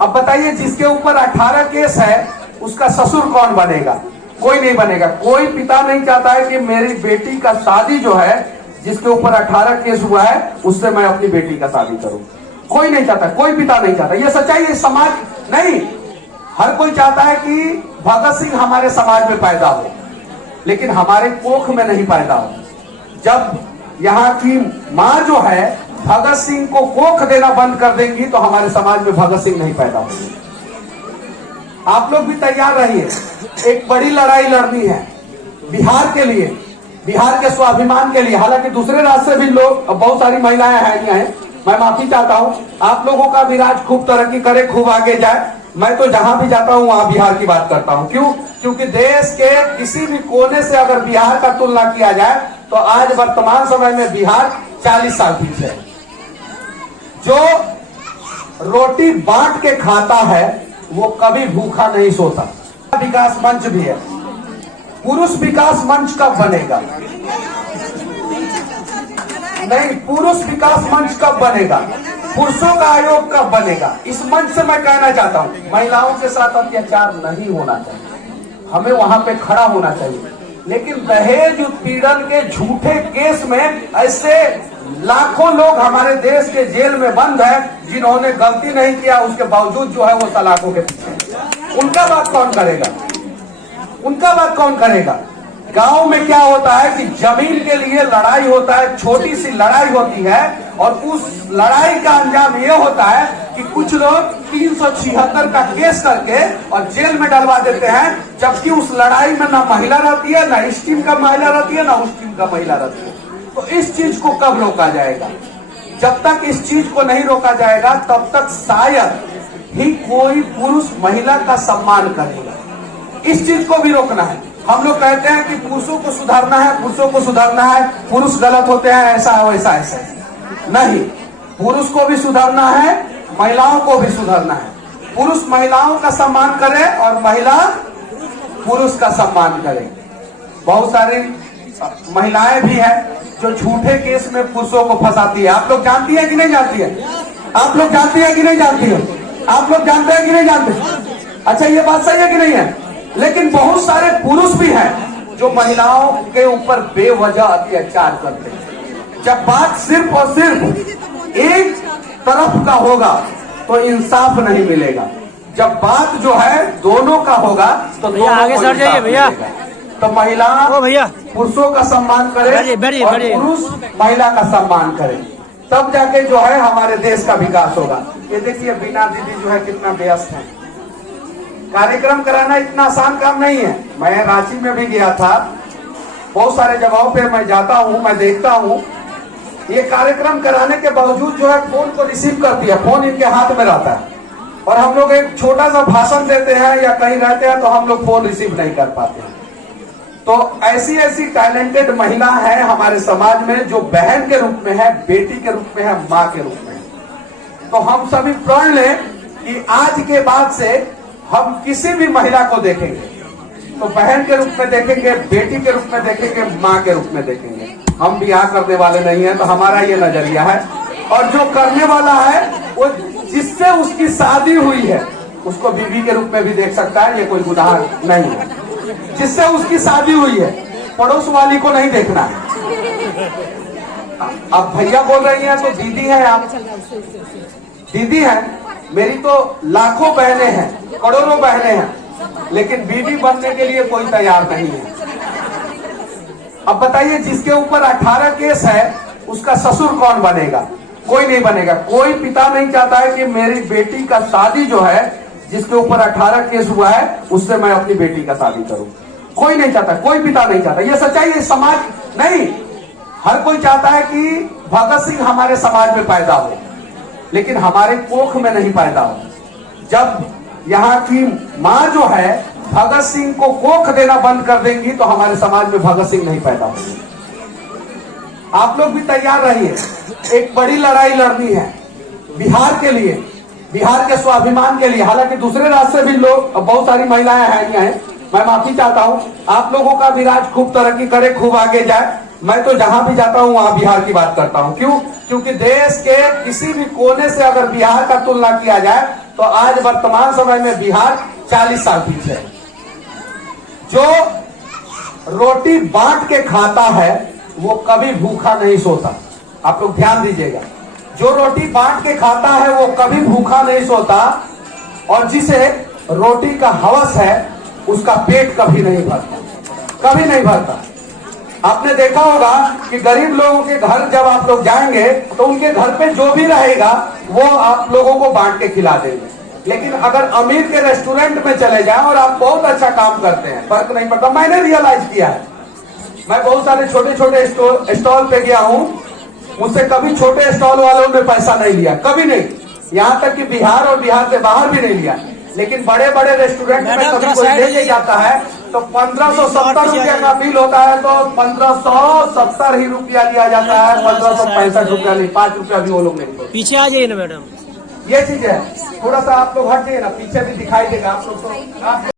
अब बताइए, जिसके ऊपर 18 केस है उसका ससुर कौन बनेगा? कोई नहीं बनेगा। कोई पिता नहीं चाहता है कि मेरी बेटी का शादी जो है, जिसके ऊपर 18 केस हुआ है, उससे मैं अपनी बेटी का शादी करूं। कोई नहीं चाहता, कोई पिता नहीं चाहता। ये सच्चाई है। समाज नहीं, हर कोई चाहता है कि भगत सिंह हमारे समाज में पैदा हो, लेकिन हमारे कोख में नहीं पैदा हो। जब यहाँ की माँ जो है भगत सिंह को कोख देना बंद कर देंगी तो हमारे समाज में भगत सिंह नहीं पैदा होंगे। आप लोग भी तैयार रहिए। एक बड़ी लड़ाई लड़नी है बिहार के लिए, बिहार के स्वाभिमान के लिए। हालांकि दूसरे राज्य से भी लोग, बहुत सारी महिलाएं हैं, मैं माफी चाहता हूं। आप लोगों का भी राज खूब तरक्की करे, खूब आगे जाए। मैं तो जहां भी जाता हूं वहां बिहार की बात करता हूं। क्यों? क्योंकि देश के किसी भी कोने से अगर बिहार का तुलना किया जाए तो आज वर्तमान समय में बिहार 40 साल पीछे है। जो रोटी बांट के खाता है वो कभी भूखा नहीं सोता। विकास मंच भी है। पुरुष विकास मंच कब बनेगा? नहीं, पुरुष विकास मंच कब बनेगा? पुरुषों का आयोग कब बनेगा? इस मंच से मैं कहना चाहता हूं, महिलाओं के साथ अत्याचार नहीं होना चाहिए, हमें वहां पे खड़ा होना चाहिए। लेकिन दहेज उत्पीड़न के झूठे केस में ऐसे लाखों लोग हमारे देश के जेल में बंद हैं जिन्होंने गलती नहीं किया, उसके बावजूद जो है वो तलाकों के पीछे। उनका बात कौन करेगा? उनका बात कौन करेगा? गांव में क्या होता है कि जमीन के लिए लड़ाई होता है, छोटी सी लड़ाई होती है, और उस लड़ाई का अंजाम ये होता है कि कुछ लोग 376 का केस करके और जेल में डलवा देते हैं, जबकि उस लड़ाई में ना महिला रहती है, ना इस टीम का महिला रहती है, ना उस टीम का महिला रहती है। तो इस चीज को कब रोका जाएगा? जब तक इस चीज को नहीं रोका जाएगा तब तक शायद ही कोई पुरुष महिला का सम्मान करेगा। इस चीज को भी रोकना है। हम लोग कहते हैं कि पुरुषों को सुधारना है, पुरुषों को सुधारना है, पुरुष गलत होते हैं, ऐसा वैसा ऐसा। नहीं, पुरुष को भी सुधारना है, महिलाओं को भी सुधारना है। पुरुष महिलाओं का सम्मान करे और महिला पुरुष का सम्मान करे। बहुत सारी महिलाएं भी हैं जो झूठे केस में पुरुषों को फंसाती है। आप लोग जानती है कि नहीं जानती है? आप लोग जानती है कि नहीं जानती है? आप लोग जानते हैं कि नहीं जानते? अच्छा, ये बात सही है कि नहीं है? लेकिन बहुत सारे पुरुष भी हैं जो महिलाओं के ऊपर बेवजह अत्याचार करते हैं। जब बात सिर्फ और सिर्फ एक तरफ का होगा तो इंसाफ नहीं मिलेगा। जब बात जो है दोनों का होगा तो दोनों आगे को सर जाइए भैया। तो महिला पुरुषों का सम्मान करे और पुरुष महिला का सम्मान करे, तब जाके जो है हमारे देश का विकास होगा। ये देखिए, बीना दीदी जो है कितना व्यस्त है। कार्यक्रम कराना इतना आसान काम नहीं है। मैं रांची में भी गया था, बहुत सारे जगहों पे मैं जाता हूँ, मैं देखता हूँ, ये कार्यक्रम कराने के बावजूद जो है फोन को रिसीव करती है, फोन इनके हाथ में रहता है, और हम लोग एक छोटा सा भाषण देते हैं या कहीं रहते हैं तो हम लोग फोन रिसीव नहीं कर पाते हैं। तो ऐसी ऐसी टैलेंटेड महिला है हमारे समाज में जो बहन के रूप में है, बेटी के रूप में है, माँ के रूप में है। तो हम सभी प्रण लें कि आज के बाद से हम किसी भी महिला को देखेंगे तो बहन के रूप में देखेंगे, बेटी के रूप में देखेंगे, माँ के रूप में देखेंगे। हम ब्याह करने वाले नहीं है, तो हमारा ये नजरिया है। और जो करने वाला है वो जिससे उसकी शादी हुई है उसको बीवी के रूप में भी देख सकता है, ये कोई गुनाह नहीं है। जिससे उसकी शादी हुई है, पड़ोस वाली को नहीं देखना है। अब भैया बोल रही हैं तो दीदी है, आप दीदी है, मेरी तो लाखों बहनें हैं, करोड़ों बहनें हैं, लेकिन बीवी बनने के लिए कोई तैयार नहीं है। अब बताइए, जिसके ऊपर 18 केस है उसका ससुर कौन बनेगा? कोई नहीं बनेगा। कोई पिता नहीं चाहता है कि मेरी बेटी का शादी जो है, जिसके ऊपर 18 केस हुआ है, उससे मैं अपनी बेटी का शादी करूं। कोई नहीं चाहता, कोई पिता नहीं चाहता। ये सच्चाई है। समाज नहीं, हर कोई चाहता है कि भगत सिंह हमारे समाज में पैदा हो, लेकिन हमारे कोख में नहीं पैदा हो। जब यहाँ की माँ जो है भगत सिंह को कोख देना बंद कर देंगी तो हमारे समाज में भगत सिंह नहीं पैदा होंगे। आप लोग भी तैयार रहिए। एक बड़ी लड़ाई लड़नी है बिहार के लिए, बिहार के स्वाभिमान के लिए। हालांकि दूसरे राज्य से भी लोग, बहुत सारी महिलाएं हैं, मैं माफी चाहता हूं। आप लोगों का भी राज खूब तरक्की करे, खूब आगे जाए। मैं तो जहां भी जाता हूं वहां बिहार की बात करता हूं। क्यों? क्योंकि देश के किसी भी कोने से अगर बिहार का तुलना किया जाए तो आज वर्तमान समय में बिहार 40 साल पीछे है। जो रोटी बांट के खाता है वो कभी भूखा नहीं सोता। आप लोग ध्यान दीजिएगा, जो रोटी बांट के खाता है वो कभी भूखा नहीं सोता, और जिसे रोटी का हवस है उसका पेट कभी नहीं भरता, कभी नहीं भरता। आपने देखा होगा कि गरीब लोगों के घर जब आप लोग जाएंगे तो उनके घर पे जो भी रहेगा वो आप लोगों को बांट के खिला देंगे। लेकिन अगर अमीर के रेस्टोरेंट में चले जाएं और आप बहुत अच्छा काम करते हैं, फर्क नहीं पड़ता। मैंने रियलाइज किया है, मैं बहुत सारे छोटे छोटे स्टॉल पे गया हूं, मुझसे कभी छोटे स्टॉल वालों ने पैसा नहीं लिया, कभी नहीं, यहाँ तक कि बिहार और बिहार से बाहर भी नहीं लिया। लेकिन बड़े बड़े रेस्टोरेंट में कभी कोई लेके जाता है तो 1570 रुपया का बिल होता है तो 1570 ही रुपया लिया जाता है, 1565 रुपया नहीं, 5 रुपया भी वो लोग नहीं। पीछे आ जाइए ना मैडम, ये चीज है। थोड़ा सा आप लोग हट जाइए ना, पीछे भी दिखाई देगा आप लोग तो।